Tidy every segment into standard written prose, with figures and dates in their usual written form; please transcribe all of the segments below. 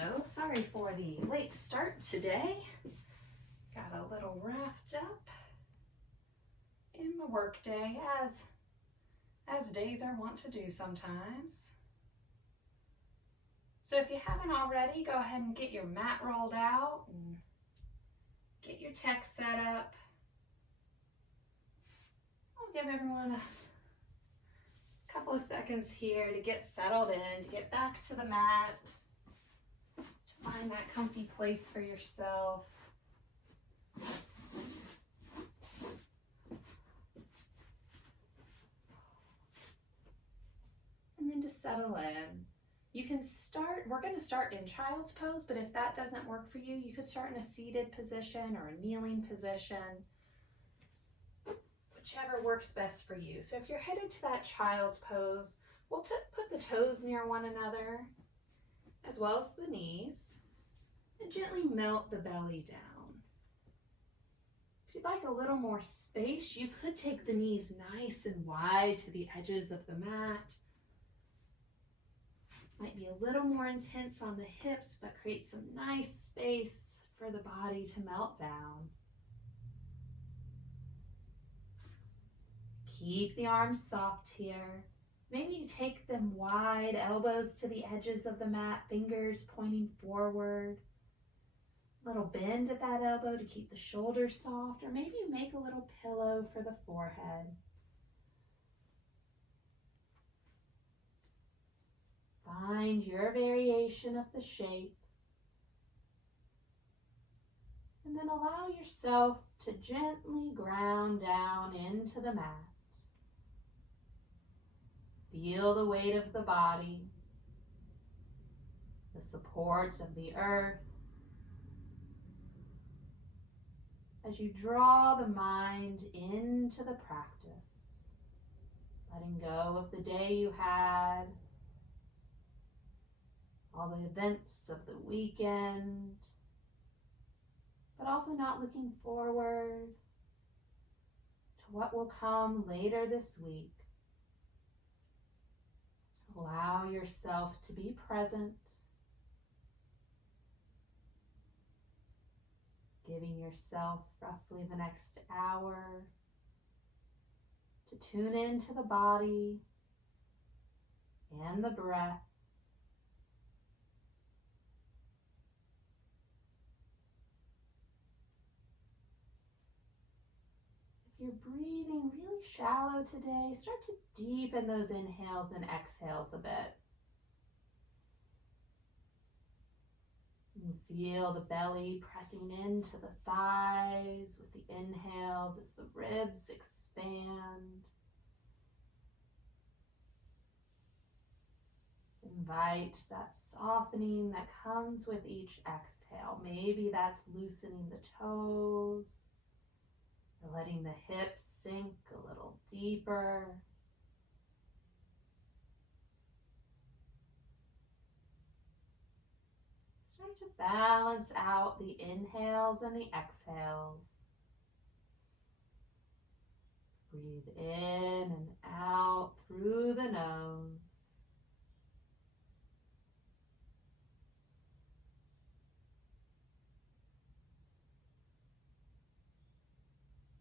Hello, sorry for the late start today. Got a little wrapped up in my work day as days are wont to do sometimes. So if you haven't already, go ahead and get your mat rolled out and get your text set up. I'll give everyone a couple of seconds here to get settled in, to get back to the mat, to find that comfy place for yourself. And then to settle in. You can start, we're going to start in child's pose, but if that doesn't work for you, you could start in a seated position or a kneeling position, whichever works best for you. So if you're headed to that child's pose, we'll put the toes near one another, as well as the knees, and gently melt the belly down. If you'd like a little more space, you could take the knees nice and wide to the edges of the mat. Might be a little more intense on the hips, but create some nice space for the body to melt down. Keep the arms soft here. Maybe you take them wide, elbows to the edges of the mat, fingers pointing forward. A little bend at that elbow to keep the shoulders soft, or maybe you make a little pillow for the forehead. Find your variation of the shape, and then allow yourself to gently ground down into the mat. Feel the weight of the body, the support of the earth, as you draw the mind into the practice, letting go of the day you had, all the events of the weekend, but also not looking forward to what will come later this week. Allow yourself to be present, giving yourself roughly the next hour to tune into the body and the breath. If you're breathing really shallow today, start to deepen those inhales and exhales a bit. And feel the belly pressing into the thighs with the inhales as the ribs expand. Invite that softening that comes with each exhale. Maybe that's loosening the toes, or letting the hips sink a little deeper. Start to balance out the inhales and the exhales. Breathe in and out through the nose.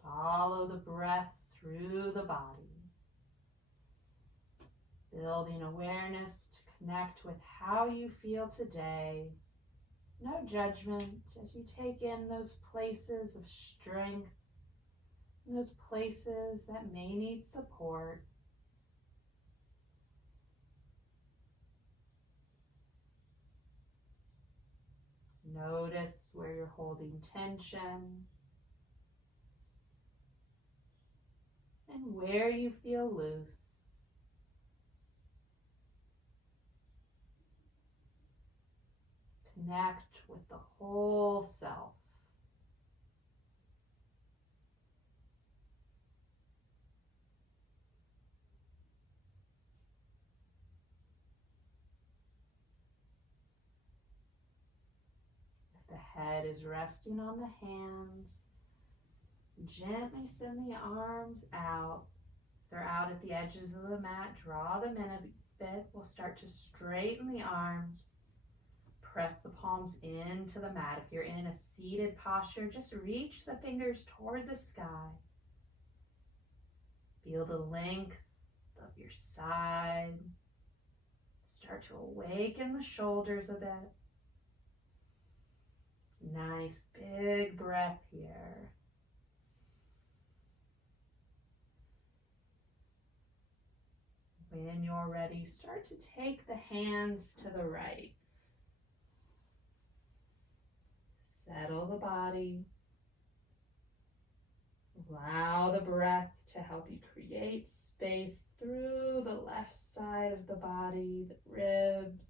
Follow the breath through the body, building awareness to connect with how you feel today. No judgment as you take in those places of strength, those places that may need support. Notice where you're holding tension and where you feel loose. Connect with the whole self. If the head is resting on the hands, gently send the arms out. If they're out at the edges of the mat, draw them in a bit. We'll start to straighten the arms. press the palms into the mat. If you're in a seated posture, just reach the fingers toward the sky. Feel the length of your side. Start to awaken the shoulders a bit. Nice big breath here. When you're ready, start to take the hands to the right. Settle the body. Allow the breath to help you create space through the left side of the body, the ribs.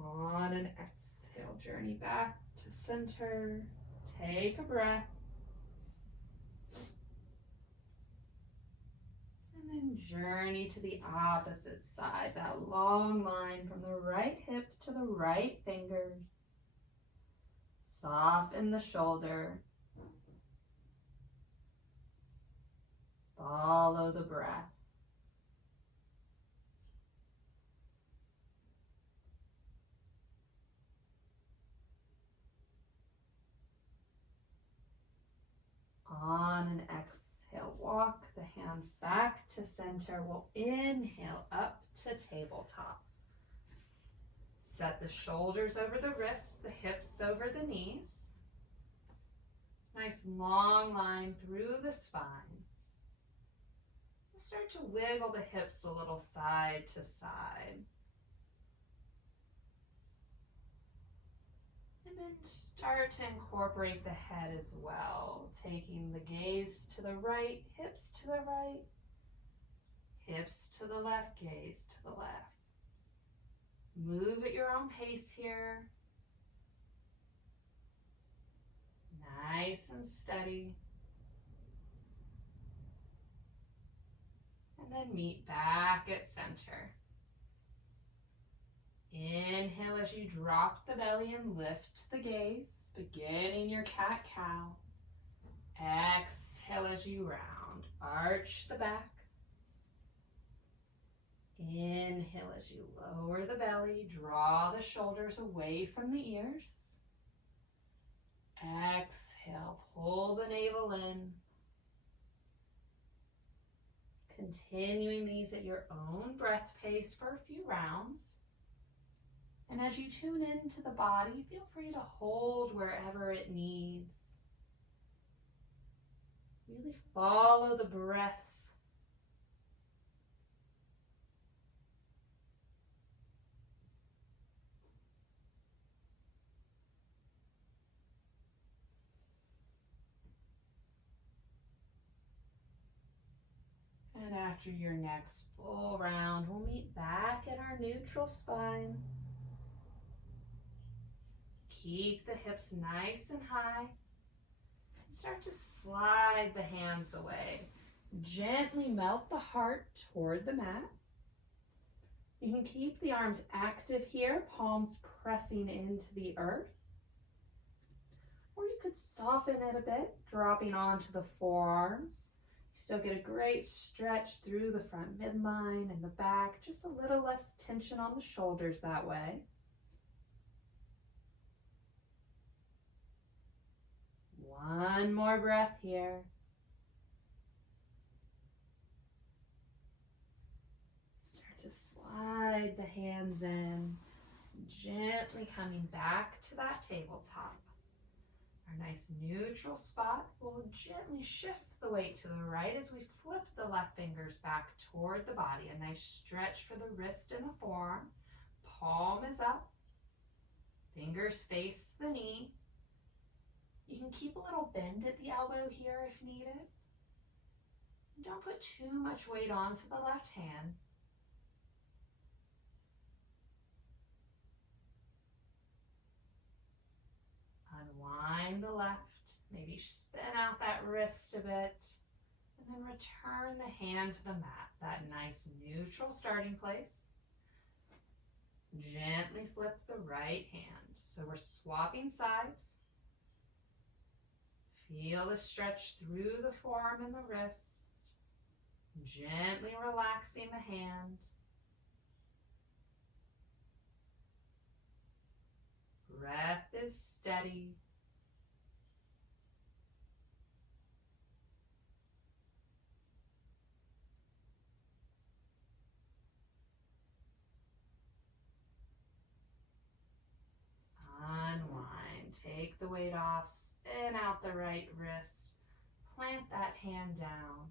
On an exhale, journey back to center. Take a breath. And then journey to the opposite side, that long line from the right hip to the right fingers. Soften the shoulder. Follow the breath. On an exhale, walk the hands back to center. We'll inhale up to tabletop. Set the shoulders over the wrists, the hips over the knees. Nice long line through the spine. We'll start to wiggle the hips a little side to side. And then start to incorporate the head as well, taking the gaze to the right, hips to the right, hips to the left, gaze to the left. Move at your own pace here. Nice and steady. And then meet back at center. Inhale as you drop the belly and lift the gaze, beginning your cat-cow. Exhale as you round, arch the back. Inhale as you lower the belly, draw the shoulders away from the ears. Exhale, pull the navel in. Continuing these at your own breath pace for a few rounds. And as you tune into the body, feel free to hold wherever it needs. Really follow the breath. And after your next full round, we'll meet back at our neutral spine. Keep the hips nice and high. And start to slide the hands away. Gently melt the heart toward the mat. You can keep the arms active here, palms pressing into the earth. Or you could soften it a bit, dropping onto the forearms. Still get a great stretch through the front midline and the back, just a little less tension on the shoulders that way. One more breath here. Start to slide the hands in, gently coming back to that tabletop. Our nice neutral spot. We'll gently shift the weight to the right as we flip the left fingers back toward the body. A nice stretch for the wrist and the forearm. Palm is up. Fingers face the knee. You can keep a little bend at the elbow here if needed. Don't put too much weight onto the left hand. Unwind the left, maybe spin out that wrist a bit, and then return the hand to the mat, that nice neutral starting place. Gently flip the right hand. So we're swapping sides. Feel the stretch through the forearm and the wrist, gently relaxing the hand. Breath is steady. Unwind. Take the weight off. Spin out the right wrist. Plant that hand down.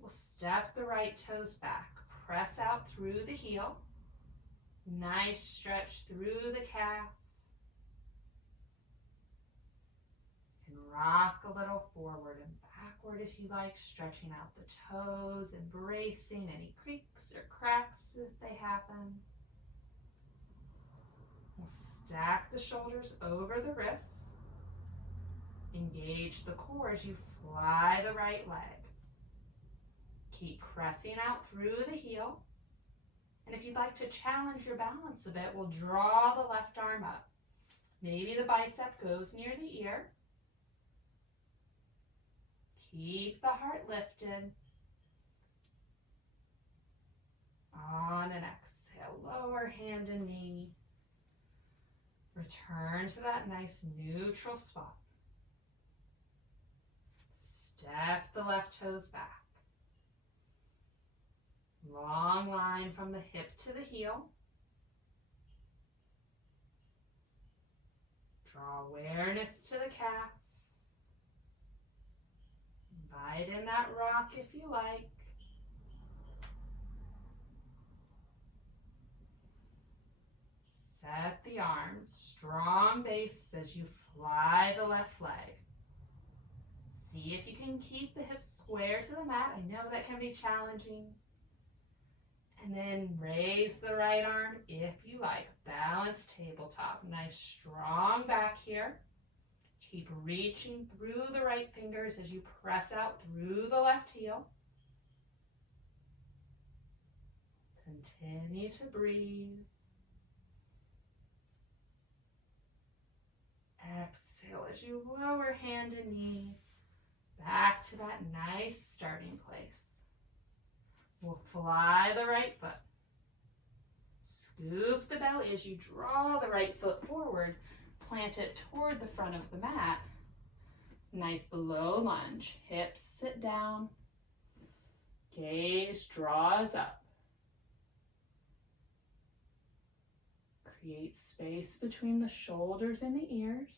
We'll step the right toes back. Press out through the heel. Nice stretch through the calf. And rock a little forward and backward if you like, stretching out the toes, embracing any creaks or cracks if they happen. We'll stack the shoulders over the wrists. Engage the core as you fly the right leg. Keep pressing out through the heel. And if you'd like to challenge your balance a bit, we'll draw the left arm up. Maybe the bicep goes near the ear. Keep the heart lifted. On an exhale, lower hand and knee. Return to that nice neutral spot. Step the left toes back. Long line from the hip to the heel. Draw awareness to the calf. Invite in that rock if you like. Set the arms, strong base as you fly the left leg. See if you can keep the hips square to the mat. I know that can be challenging. And then raise the right arm if you like. Balanced tabletop. Nice strong back here. Keep reaching through the right fingers as you press out through the left heel. Continue to breathe. Exhale as you lower hand and knee back to that nice starting place. We'll fly the right foot. Scoop the belly as you draw the right foot forward. Plant it toward the front of the mat. Nice low lunge. Hips sit down. Gaze draws up. Create space between the shoulders and the ears.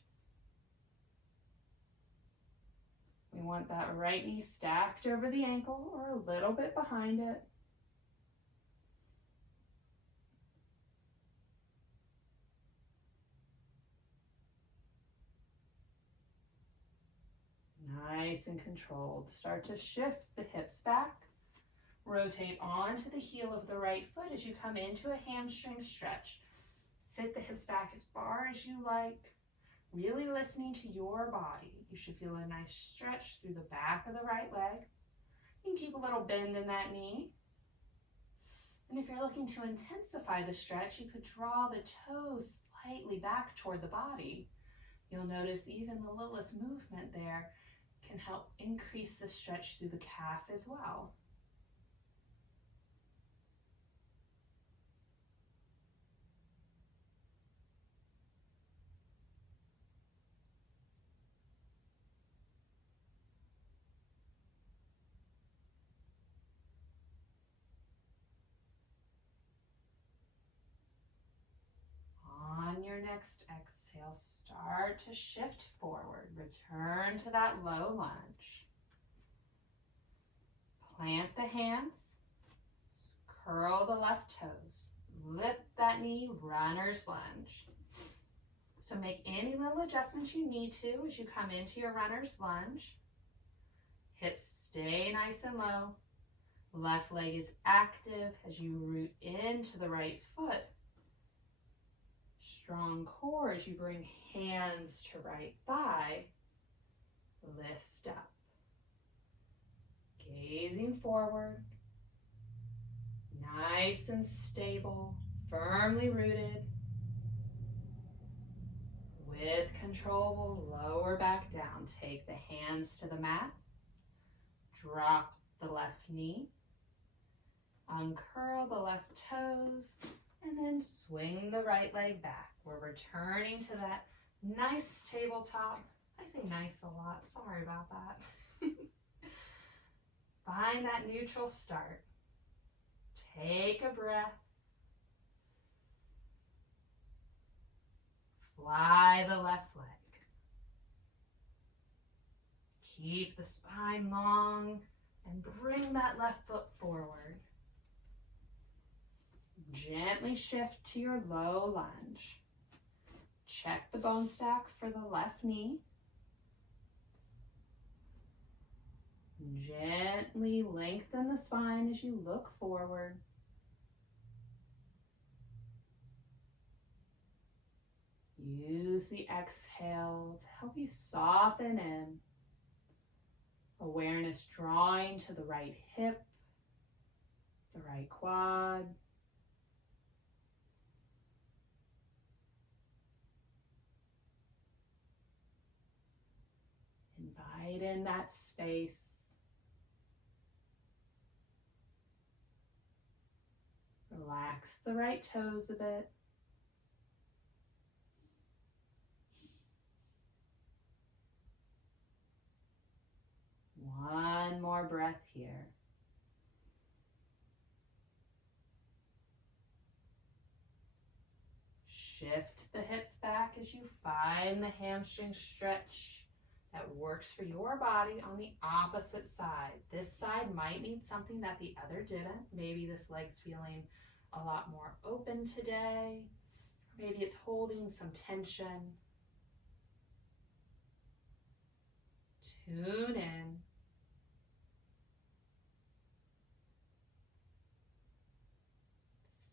We want that right knee stacked over the ankle or a little bit behind it. Nice and controlled. Start to shift the hips back. Rotate onto the heel of the right foot as you come into a hamstring stretch. Sit the hips back as far as you like. Really listening to your body. You should feel a nice stretch through the back of the right leg. You can keep a little bend in that knee. And if you're looking to intensify the stretch, you could draw the toes slightly back toward the body. You'll notice even the littlest movement there can help increase the stretch through the calf as well. On your next exhale, start to shift forward. Return to that low lunge. Plant the hands. Curl the left toes. Lift that knee, runner's lunge. So make any little adjustments you need to as you come into your runner's lunge. Hips stay nice and low. Left leg is active as you root into the right foot. Strong core as you bring hands to right thigh. Lift up. Gazing forward. Nice and stable, firmly rooted. With control, we'll lower back down. Take the hands to the mat. Drop the left knee. Uncurl the left toes. And then swing the right leg back. We're returning to that nice tabletop. I say nice a lot. Sorry about that. Find that neutral start. Take a breath. Fly the left leg. Keep the spine long and bring that left foot forward. Gently shift to your low lunge. Check the bone stack for the left knee. Gently lengthen the spine as you look forward. Use the exhale to help you soften in. Awareness drawing to the right hip, the right quad. Invite in that space. Relax the right toes a bit. One more breath here. Shift the hips back as you find the hamstring stretch that works for your body on the opposite side. This side might need something that the other didn't. Maybe this leg's feeling a lot more open today. Maybe it's holding some tension. Tune in.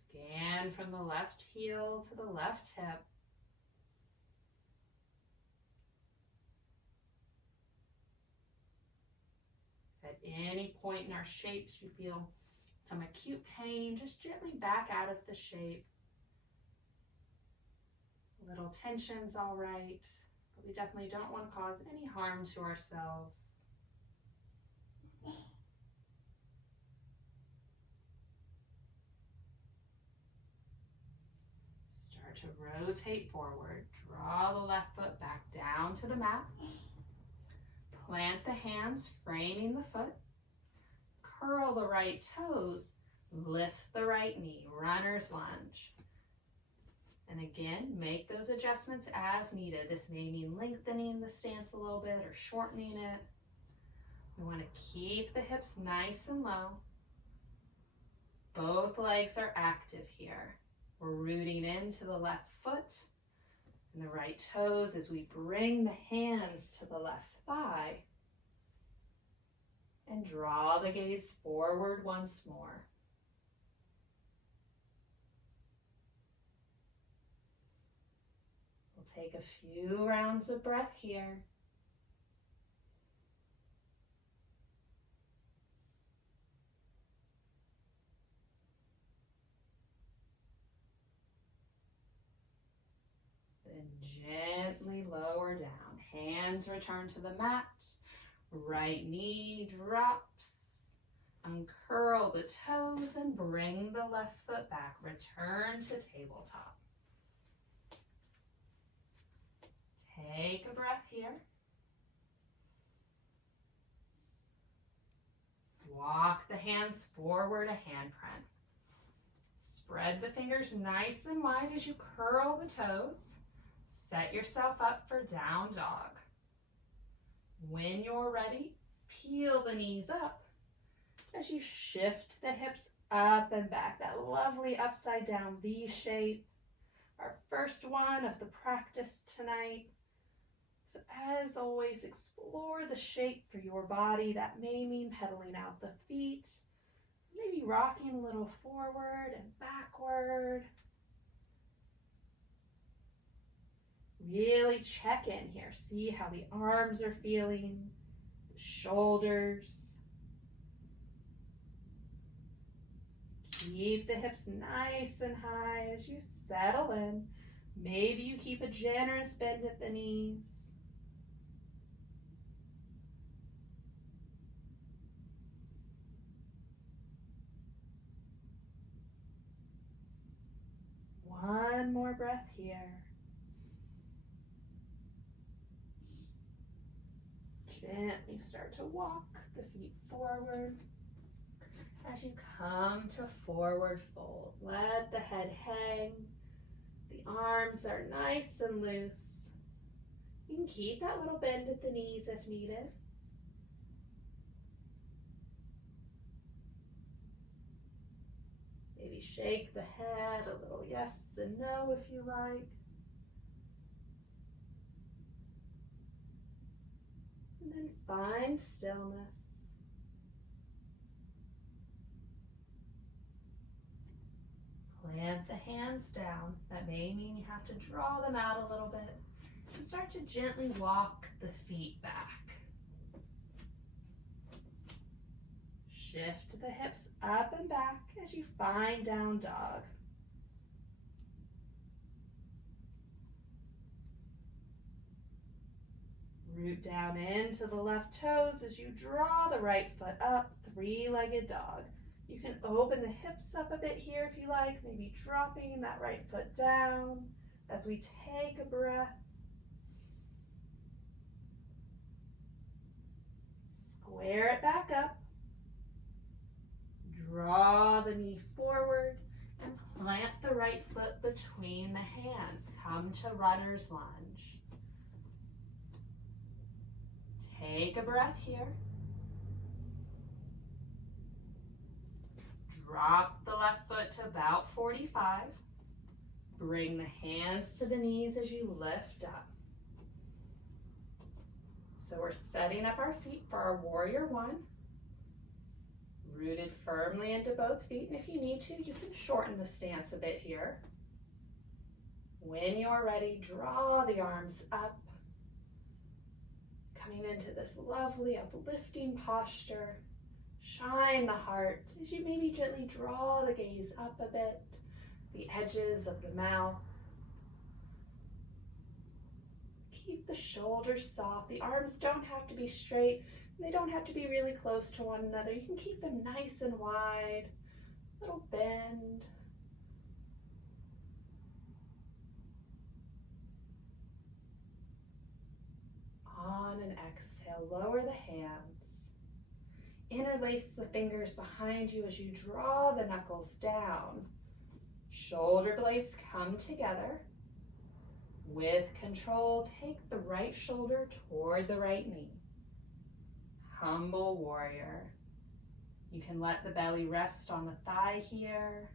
Scan from the left heel to the left hip. At any point in our shapes you feel some acute pain, just gently back out of the shape. A little tension's all right, but we definitely don't want to cause any harm to ourselves. Start to rotate forward. Draw the left foot back down to the mat. Plant the hands, framing the foot. Curl the right toes. Lift the right knee. Runner's lunge. And again, make those adjustments as needed. This may mean lengthening the stance a little bit or shortening it. We want to keep the hips nice and low. Both legs are active here. We're rooting into the left foot and the right toes as we bring the hands to the left thigh and draw the gaze forward once more. We'll take a few rounds of breath here. Then gently lower down. Hands return to the mat. Right knee drops. Uncurl the toes and bring the left foot back. Return to tabletop. Take a breath here. Walk the hands forward, a handprint. Spread the fingers nice and wide as you curl the toes. Set yourself up for down dog. When you're ready, peel the knees up as you shift the hips up and back. That lovely upside down V shape. Our first one of the practice tonight. So as always, explore the shape for your body. That may mean pedaling out the feet, maybe rocking a little forward and backward. Really check in here. See how the arms are feeling, the shoulders. Keep the hips nice and high as you settle in. Maybe you keep a generous bend at the knees. One more breath here. Gently start to walk the feet forward. As you come to forward fold, let the head hang. The arms are nice and loose. You can keep that little bend at the knees if needed. Maybe shake the head a little yes and no if you like. And then find stillness. Plant the hands down. That may mean you have to draw them out a little bit. And start to gently walk the feet back. Shift the hips up and back as you find down dog. Root down into the left toes as you draw the right foot up, three-legged dog. You can open the hips up a bit here if you like, maybe dropping that right foot down as we take a breath. Square it back up. Draw the knee forward and plant the right foot between the hands. Come to runner's lunge. Take a breath here. Drop the left foot to about 45. Bring the hands to the knees as you lift up. So we're setting up our feet for our warrior one. Rooted firmly into both feet, and if you need to, you can shorten the stance a bit here. When you're ready, draw the arms up. Coming into this lovely uplifting posture. Shine the heart as you maybe gently draw the gaze up a bit, the edges of the mouth. Keep the shoulders soft. The arms don't have to be straight. They don't have to be really close to one another. You can keep them nice and wide, little bend. On an exhale, lower the hands. Interlace the fingers behind you as you draw the knuckles down. Shoulder blades come together. With control, take the right shoulder toward the right knee. Humble warrior. You can let the belly rest on the thigh here,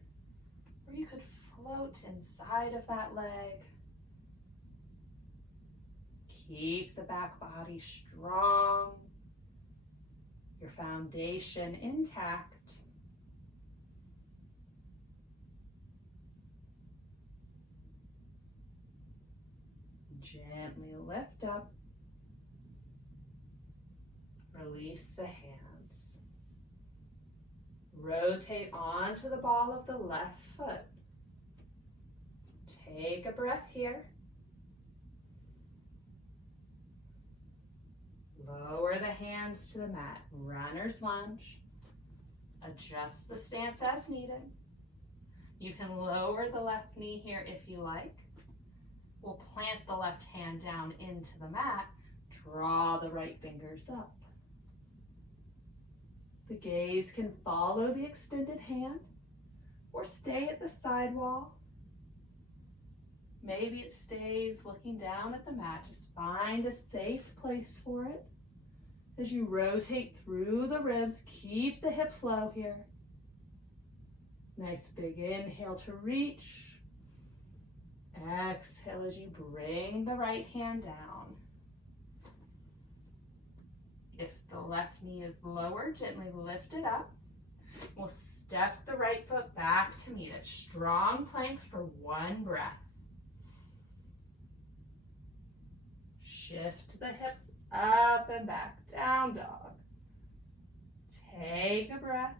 or you could float inside of that leg. Keep the back body strong, your foundation intact. Gently lift up. Release the hands. Rotate onto the ball of the left foot. Take a breath here. Lower the hands to the mat. Runner's lunge. Adjust the stance as needed. You can lower the left knee here if you like. We'll plant the left hand down into the mat. Draw the right fingers up. The gaze can follow the extended hand or stay at the side wall. Maybe it stays looking down at the mat. Just find a safe place for it. As you rotate through the ribs, keep the hips low here. Nice big inhale to reach. Exhale as you bring the right hand down. If the left knee is lower, gently lift it up. We'll step the right foot back to meet it. Strong plank for one breath. Shift the hips up and back, down dog. Take a breath.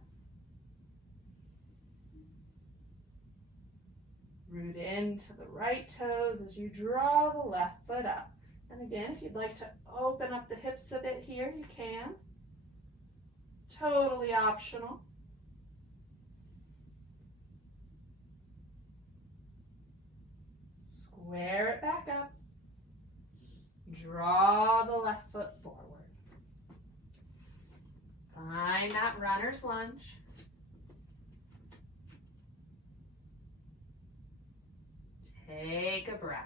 Root into the right toes as you draw the left foot up. And again, if you'd like to open up the hips a bit here, you can. Totally optional. Square it back up. Draw the left foot forward. Find that runner's lunge. Take a breath.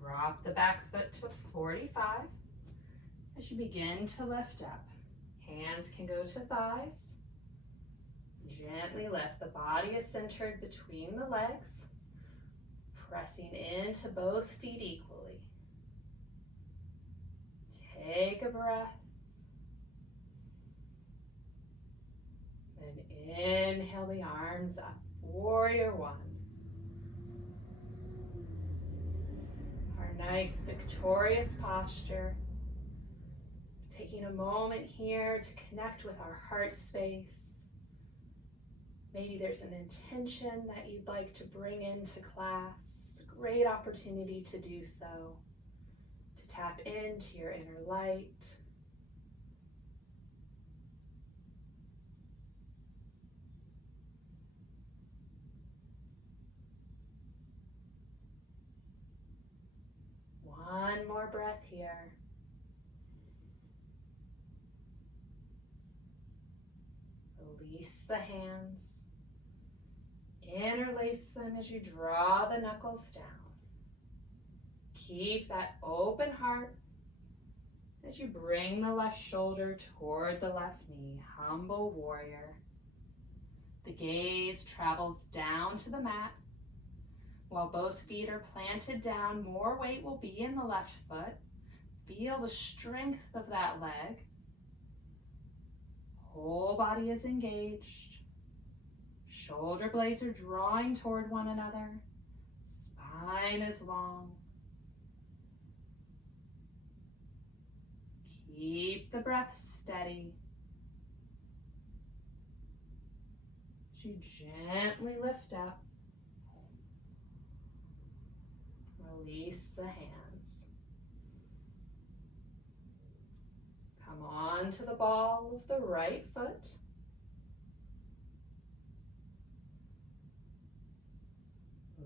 Drop the back foot to 45 as you begin to lift up. Hands can go to thighs. Gently lift. The body is centered between the legs, pressing into both feet equally. Take a breath. And inhale the arms up. Warrior one. Our nice victorious posture. Taking a moment here to connect with our heart space. Maybe there's an intention that you'd like to bring into class. Great opportunity to do so. To tap into your inner light. One more breath here. Release the hands. Interlace them as you draw the knuckles down. Keep that open heart as you bring the left shoulder toward the left knee. Humble warrior. The gaze travels down to the mat. While both feet are planted down, more weight will be in the left foot. Feel the strength of that leg. Whole body is engaged. Shoulder blades are drawing toward one another. Spine is long. Keep the breath steady. As you gently lift up. Release the hands. Come on to the ball of the right foot.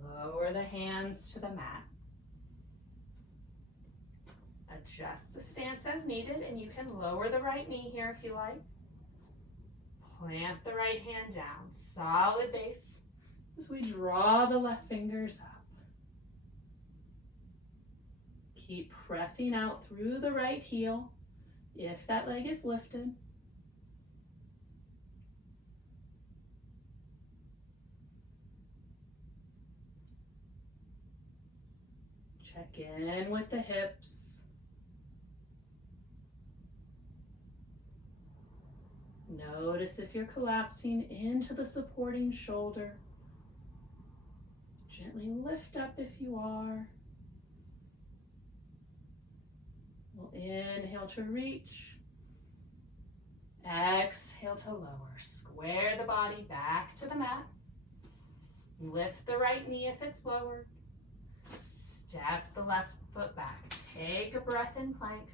Lower the hands to the mat. Adjust the stance as needed, and you can lower the right knee here if you like. Plant the right hand down. Solid base as we draw the left fingers up. Keep pressing out through the right heel if that leg is lifted. Check in with the hips. Notice if you're collapsing into the supporting shoulder. Gently lift up if you are. We'll inhale to reach. Exhale to lower. Square the body back to the mat. Lift the right knee if it's lowered. Step the left foot back. Take a breath in plank.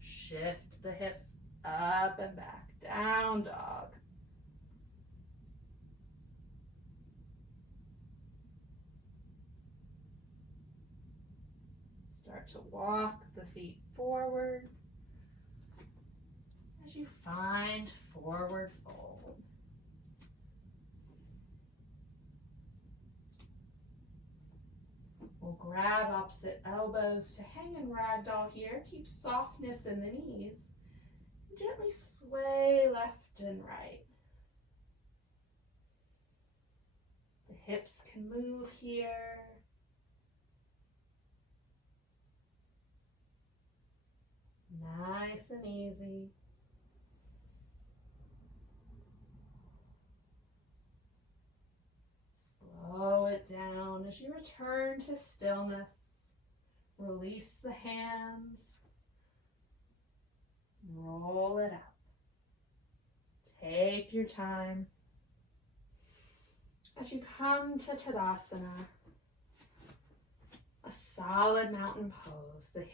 Shift the hips up and back. Down dog. Start to walk the feet forward as you find forward fold. We'll grab opposite elbows to hang in ragdoll here. Keep softness in the knees. Gently sway left and right. The hips can move here. Nice and easy. Slow it down as you return to stillness. Release the hands. Roll it up. Take your time. As you come to Tadasana, a solid mountain pose. The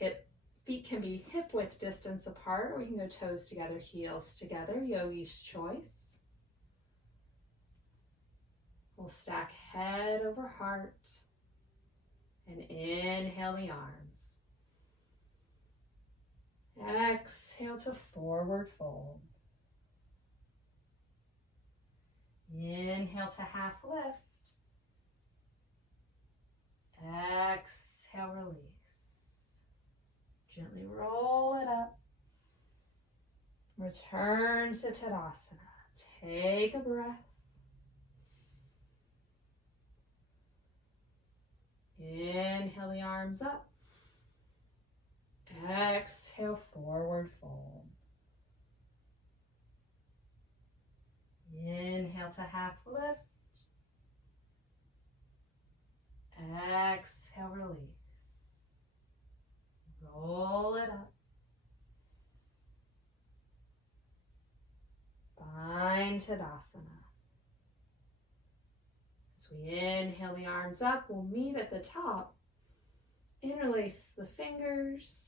feet can be hip-width distance apart, or we can go toes together, heels together, yogi's choice. We'll stack head over heart and inhale the arms. Exhale to forward fold. Inhale to half lift. Exhale, release. Gently roll it up. Return to Tadasana. Take a breath. Inhale the arms up. Exhale, forward fold. Inhale to half lift. Exhale, release. Roll it up. Find Tadasana. As we inhale the arms up, we'll meet at the top. Interlace the fingers.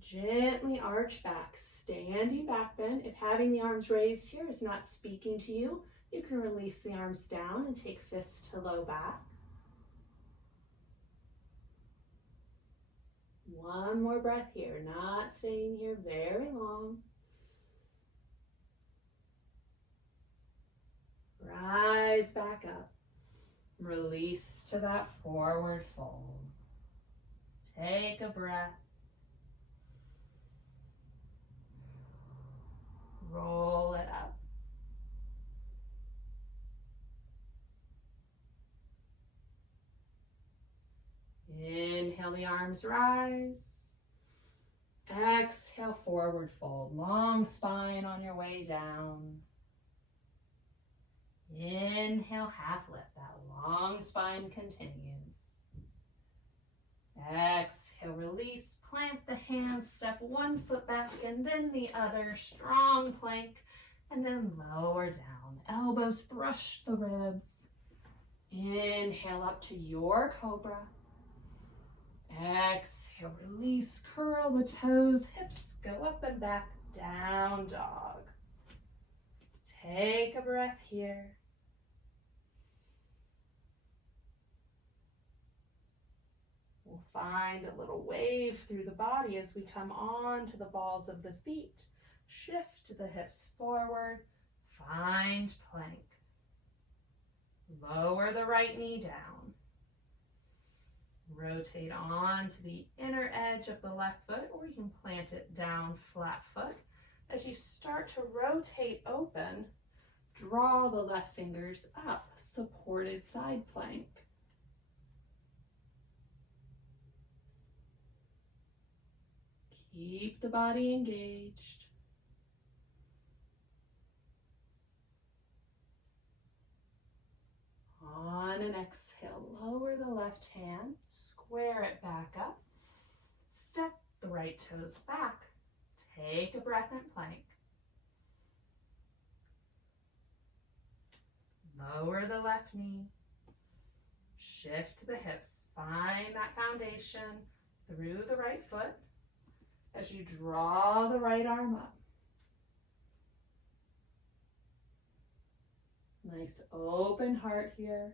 Gently arch back, standing back bend. If having the arms raised here is not speaking to you, you can release the arms down and take fists to low back. One more breath here, not staying here very long. Rise back up. Release to that forward fold. Take a breath. Roll it up. Inhale, the arms rise. Exhale, forward fold. Long spine on your way down. Inhale, half lift. That long spine continues. Exhale, release. Plant the hands. Step one foot back and then the other. Strong plank. And then lower down. Elbows brush the ribs. Inhale up to your cobra. Exhale, release. Curl the toes. Hips go up and back. Down dog. Take a breath here. We'll find a little wave through the body as we come on to the balls of the feet. Shift the hips forward. Find plank. Lower the right knee down. Rotate on to the inner edge of the left foot, or you can plant it down flat foot. As you start to rotate open, draw the left fingers up, supported side plank. Keep the body engaged. On an exhale, lower the left hand, square it back up, step the right toes back, take a breath in plank. Lower the left knee, shift the hips, find that foundation through the right foot as you draw the right arm up. Nice open heart here.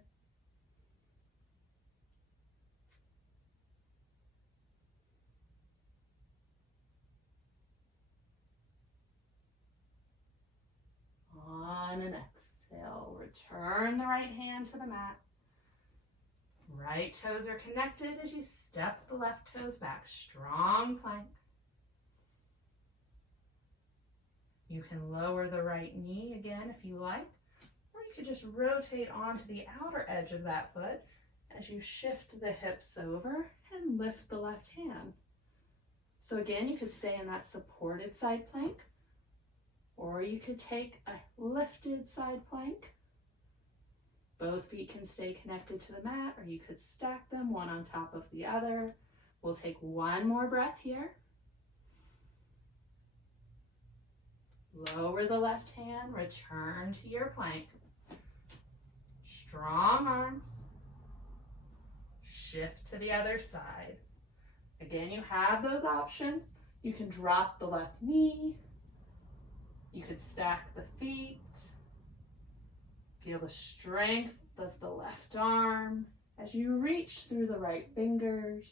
On an exhale, return the right hand to the mat. Right toes are connected as you step the left toes back. Strong plank. You can lower the right knee again if you like. Or you could just rotate onto the outer edge of that foot as you shift the hips over and lift the left hand. So again, you could stay in that supported side plank, or you could take a lifted side plank. Both feet can stay connected to the mat, or you could stack them one on top of the other. We'll take one more breath here. Lower the left hand, return to your plank. Strong arms. Shift to the other side. Again, you have those options. You can drop the left knee. You could stack the feet. Feel the strength of the left arm as you reach through the right fingers.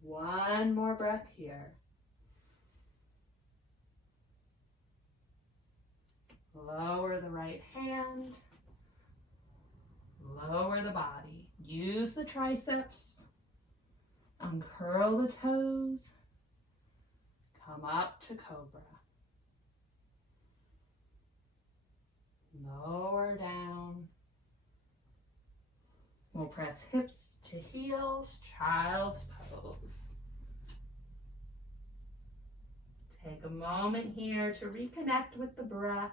One more breath here. Lower the right hand. Lower the body. Use the triceps. Uncurl the toes. Come up to cobra. Lower down. We'll press hips to heels, child's pose. Take a moment here to reconnect with the breath,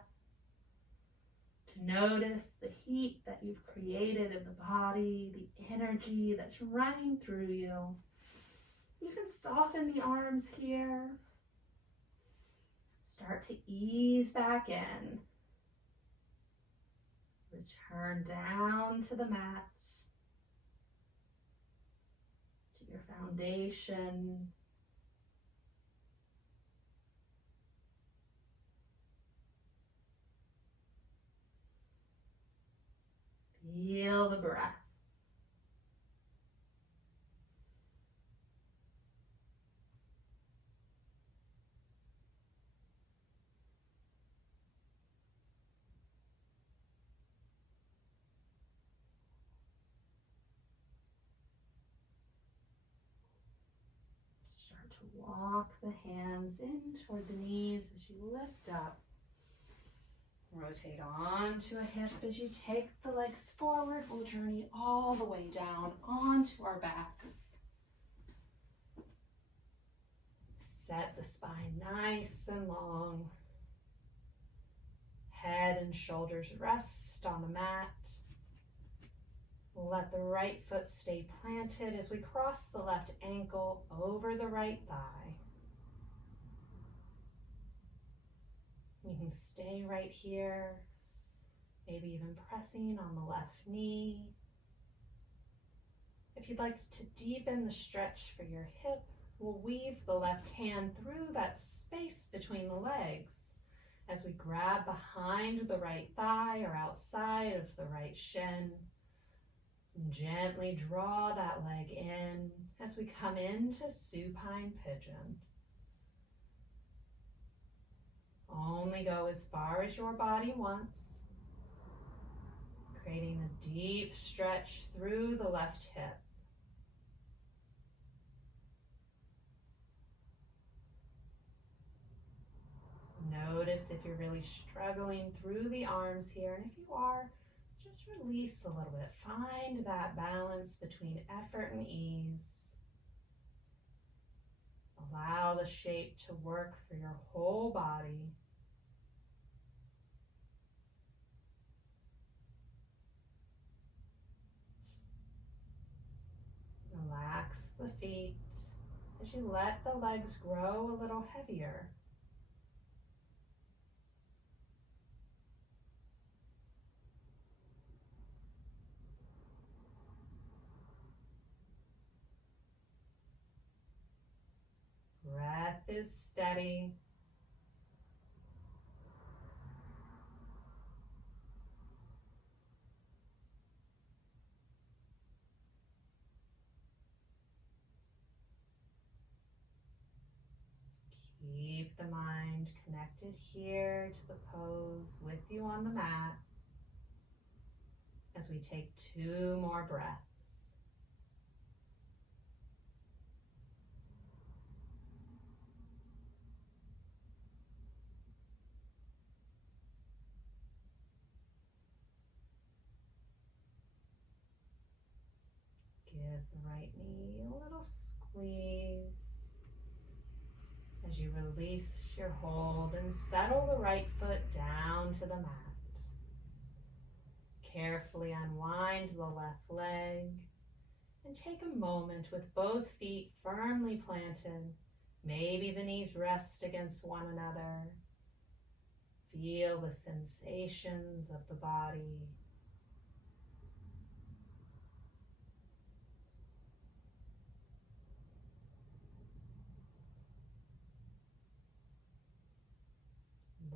to notice the heat that you've created in the body, the energy that's running through you. You can soften the arms here. Start to ease back in. Return down to the mat, to your foundation. Feel the breath. Start to walk the hands in toward the knees as you lift up. Rotate onto a hip as you take the legs forward. We'll journey all the way down onto our backs. Set the spine nice and long. Head and shoulders rest on the mat. Let the right foot stay planted as we cross the left ankle over the right thigh. You can stay right here, maybe even pressing on the left knee. If you'd like to deepen the stretch for your hip, we'll weave the left hand through that space between the legs as we grab behind the right thigh or outside of the right shin. Gently draw that leg in as we come into supine pigeon. Only go as far as your body wants, creating a deep stretch through the left hip. Notice if you're really struggling through the arms here, and if you are, just release a little bit. Find that balance between effort and ease. Allow the shape to work for your whole body. Relax the feet as you let the legs grow a little heavier. Breath is steady. Keep the mind connected here to the pose with you on the mat as we take 2 more breaths. Give the right knee a little squeeze as you release your hold and settle the right foot down to the mat. Carefully unwind the left leg and take a moment with both feet firmly planted. Maybe the knees rest against one another. Feel the sensations of the body.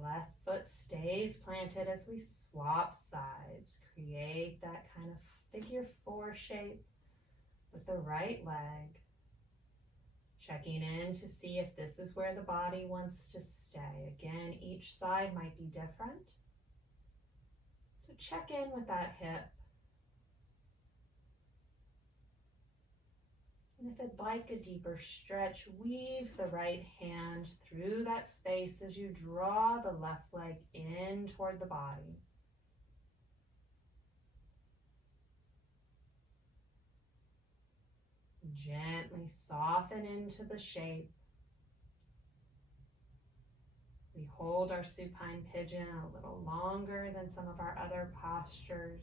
Left foot stays planted as we swap sides. Create that kind of figure 4 shape with the right leg. Checking in to see if this is where the body wants to stay. Again, each side might be different. So check in with that hip. And if it'd like a deeper stretch, weave the right hand through that space as you draw the left leg in toward the body. Gently soften into the shape. We hold our supine pigeon a little longer than some of our other postures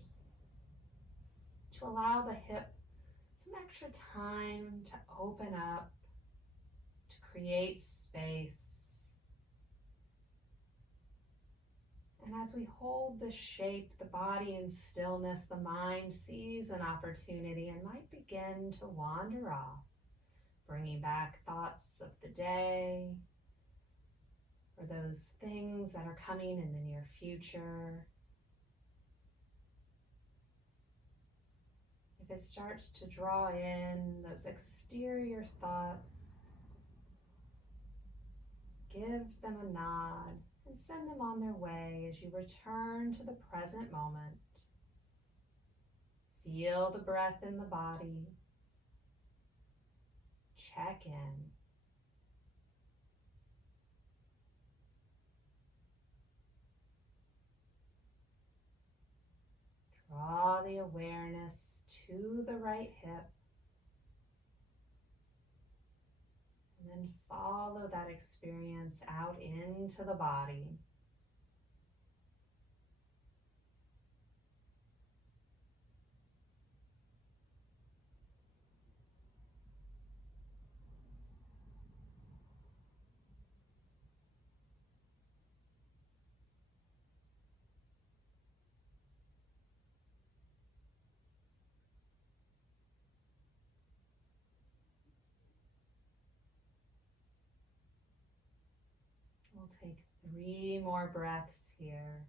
to allow the hip some extra time to open up, to create space. And as we hold the shape, the body in stillness, the mind sees an opportunity and might begin to wander off, bringing back thoughts of the day or those things that are coming in the near future. If it starts to draw in those exterior thoughts, give them a nod and send them on their way as you return to the present moment. Feel the breath in the body. Check in. Draw the awareness to the right hip. And then follow that experience out into the body. We'll take 3 more breaths here.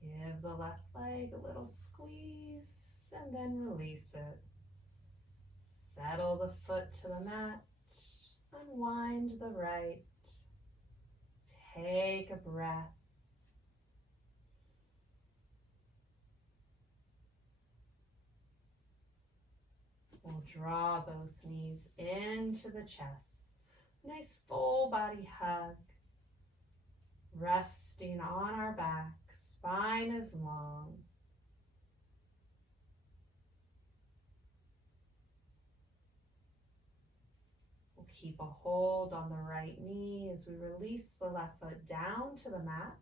Give the left leg a little squeeze and then release it. Settle the foot to the mat. Unwind the right. Take a breath. We'll draw both knees into the chest. Nice full body hug. Resting on our back. Spine is long. We'll keep a hold on the right knee as we release the left foot down to the mat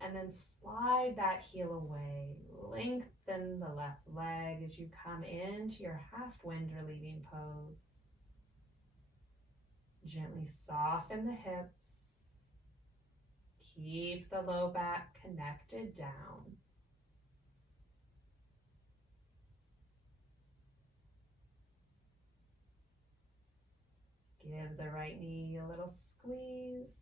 and then slide that heel away. Lengthen the left leg as you come into your half wind relieving pose. Gently soften the hips. Keep the low back connected down. Give the right knee a little squeeze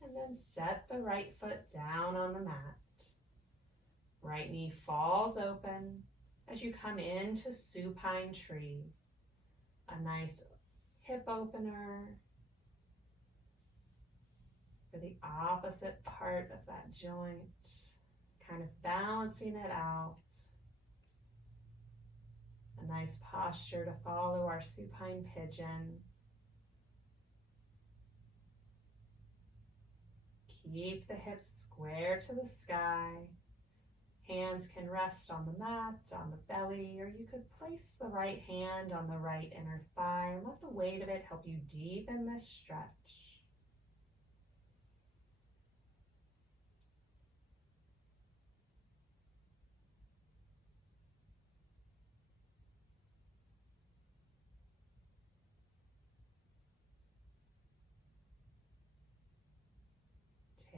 and then set the right foot down on the mat. Right knee falls open as you come into supine tree. A nice hip opener for the opposite part of that joint, kind of balancing it out. A nice posture to follow our supine pigeon. Keep the hips square to the sky. Hands can rest on the mat, on the belly, or you could place the right hand on the right inner thigh and let the weight of it help you deepen this stretch.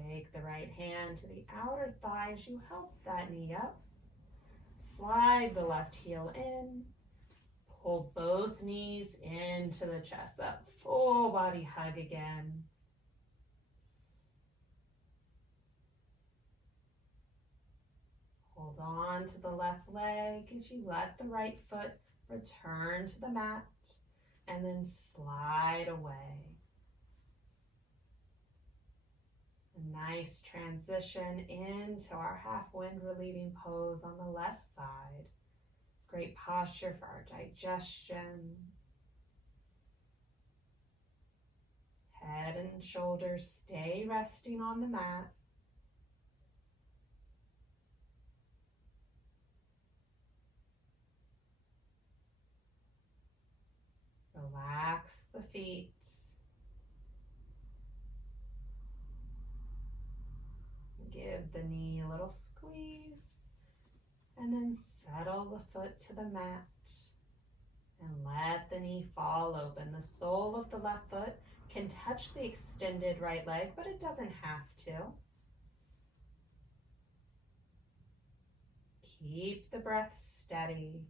Take the right hand to the outer thigh as you help that knee up. Slide the left heel in. Pull both knees into the chest. That full body hug again. Hold on to the left leg as you let the right foot return to the mat and then slide away. A nice transition into our half wind relieving pose on the left side. Great posture for our digestion. Head and shoulders stay resting on the mat. Relax the feet. Give the knee a little squeeze and then settle the foot to the mat and let the knee fall open. The sole of the left foot can touch the extended right leg, but it doesn't have to. Keep the breath steady.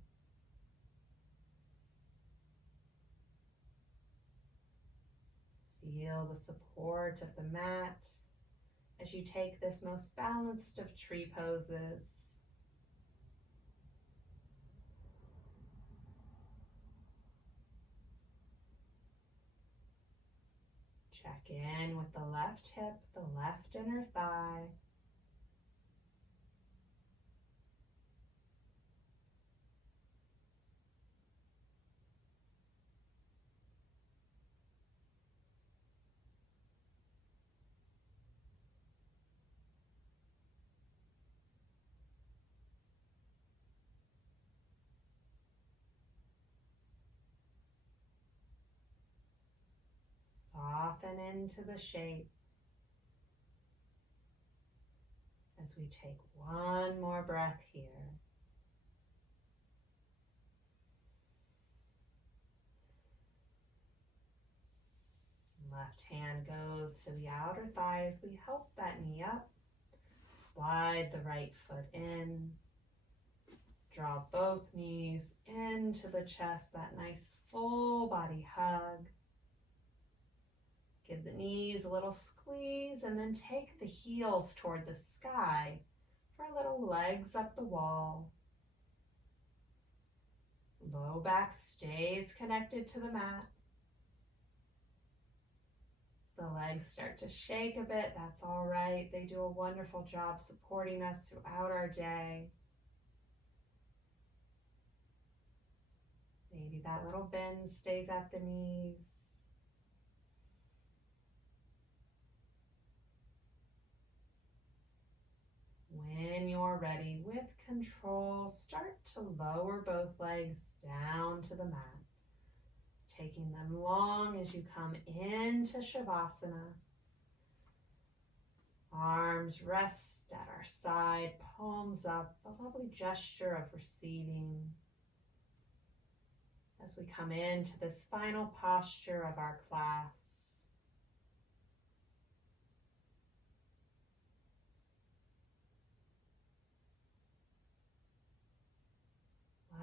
Feel the support of the mat as you take this most balanced of tree poses. Check in with the left hip, the left inner thigh. Soften into the shape as we take one more breath here. Left hand goes to the outer thigh as we help that knee up. Slide the right foot in. Draw both knees into the chest, that nice full body hug. Give the knees a little squeeze and then take the heels toward the sky for a little legs up the wall. Low back stays connected to the mat. The legs start to shake a bit, that's all right. They do a wonderful job supporting us throughout our day. Maybe that little bend stays at the knees. When you're ready, with control, start to lower both legs down to the mat, taking them long as you come into Shavasana. Arms rest at our side, palms up, a lovely gesture of receiving. As we come into this final posture of our class,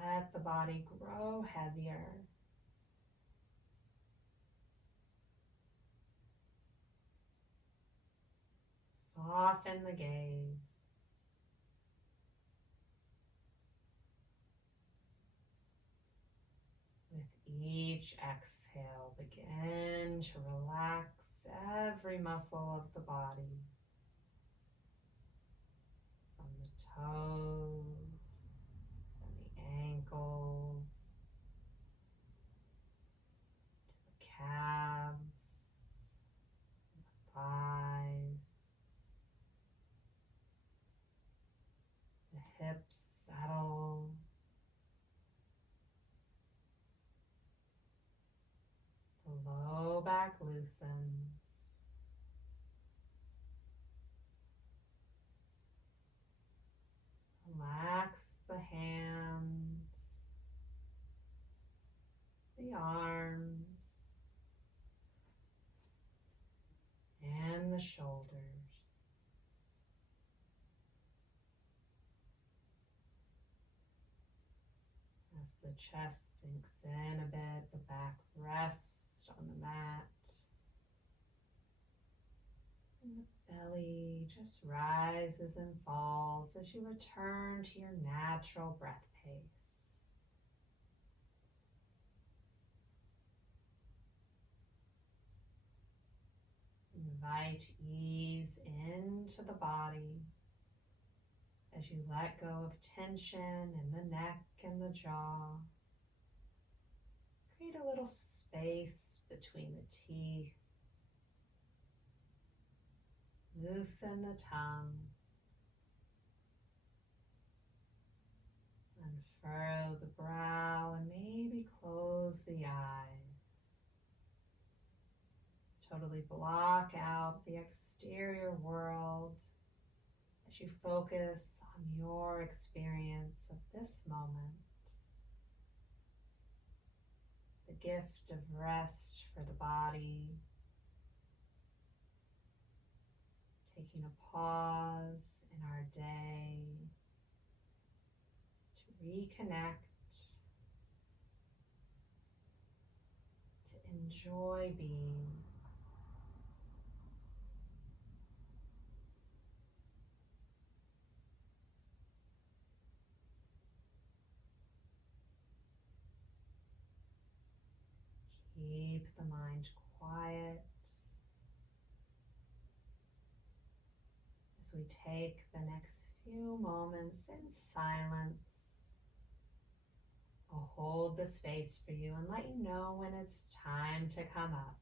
let the body grow heavier. Soften the gaze. With each exhale, begin to relax every muscle of the body. From the toes and the ankles to the calves, the thighs, the back loosens. Relax the hands, the arms, and the shoulders. As the chest sinks in a bit, the back rests on the mat. And the belly just rises and falls as you return to your natural breath pace. Invite ease into the body as you let go of tension in the neck and the jaw. Create a little space between the teeth. Loosen the tongue. Unfurl the brow and maybe close the eyes. Totally block out the exterior world as you focus on your experience of this moment. The gift of rest for the body. Taking a pause in our day to reconnect, to enjoy being. Keep the mind quiet as we take the next few moments in silence. I'll hold the space for you and let you know when it's time to come up.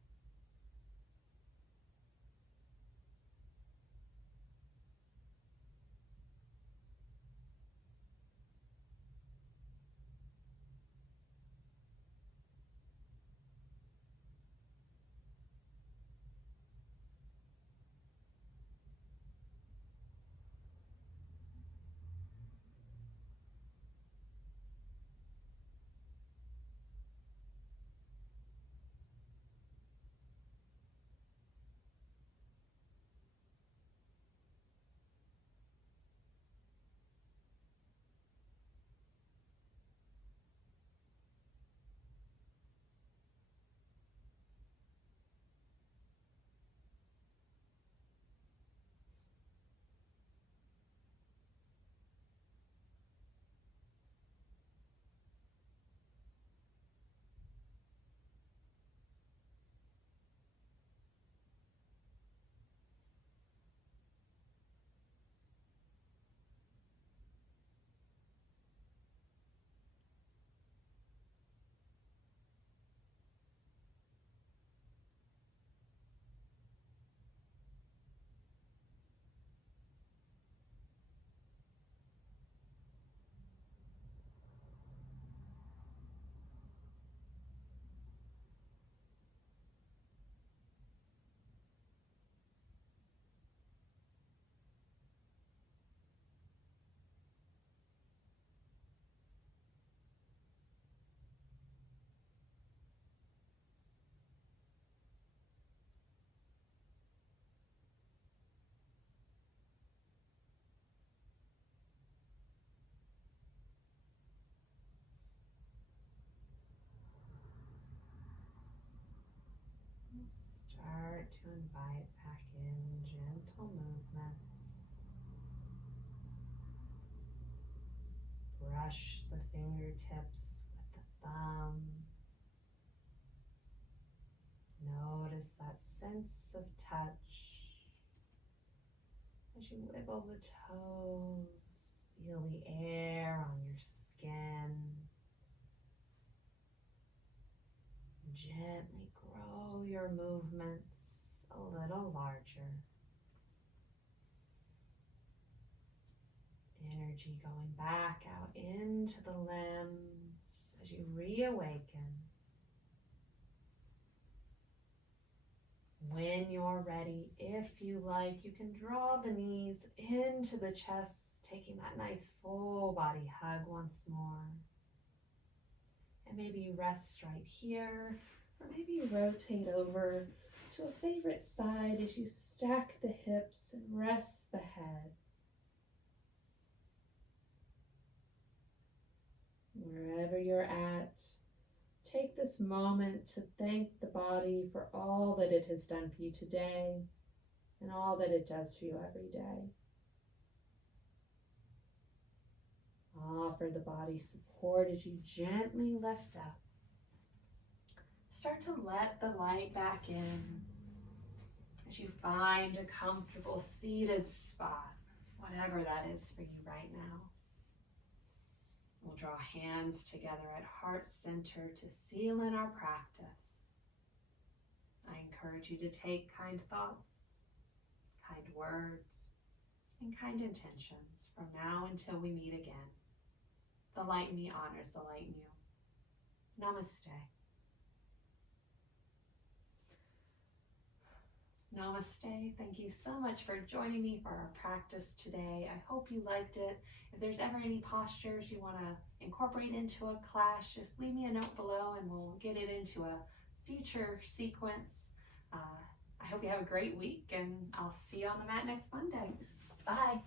Start to invite back in gentle movements. Brush the fingertips with the thumb. Notice that sense of touch as you wiggle the toes. Feel the air on your skin. Gently grow your movements a little larger. Energy going back out into the limbs as you reawaken. when you're ready, if you like, you can draw the knees into the chest, taking that nice full body hug once more. And maybe you rest right here, or maybe you rotate over to a favorite side as you stack the hips and rest the head. Wherever you're at, take this moment to thank the body for all that it has done for you today and all that it does for you every day. Offer the body support as you gently lift up. Start to let the light back in as you find a comfortable seated spot, whatever that is for you right now. We'll draw hands together at heart center to seal in our practice. I encourage you to take kind thoughts, kind words, and kind intentions from now until we meet again. The light in me honors the light in you. Namaste. Namaste. Thank you so much for joining me for our practice today. I hope you liked it. If there's ever any postures you want to incorporate into a class, just leave me a note below and we'll get it into a future sequence. I hope you have a great week, and I'll see you on the mat next Monday. Bye.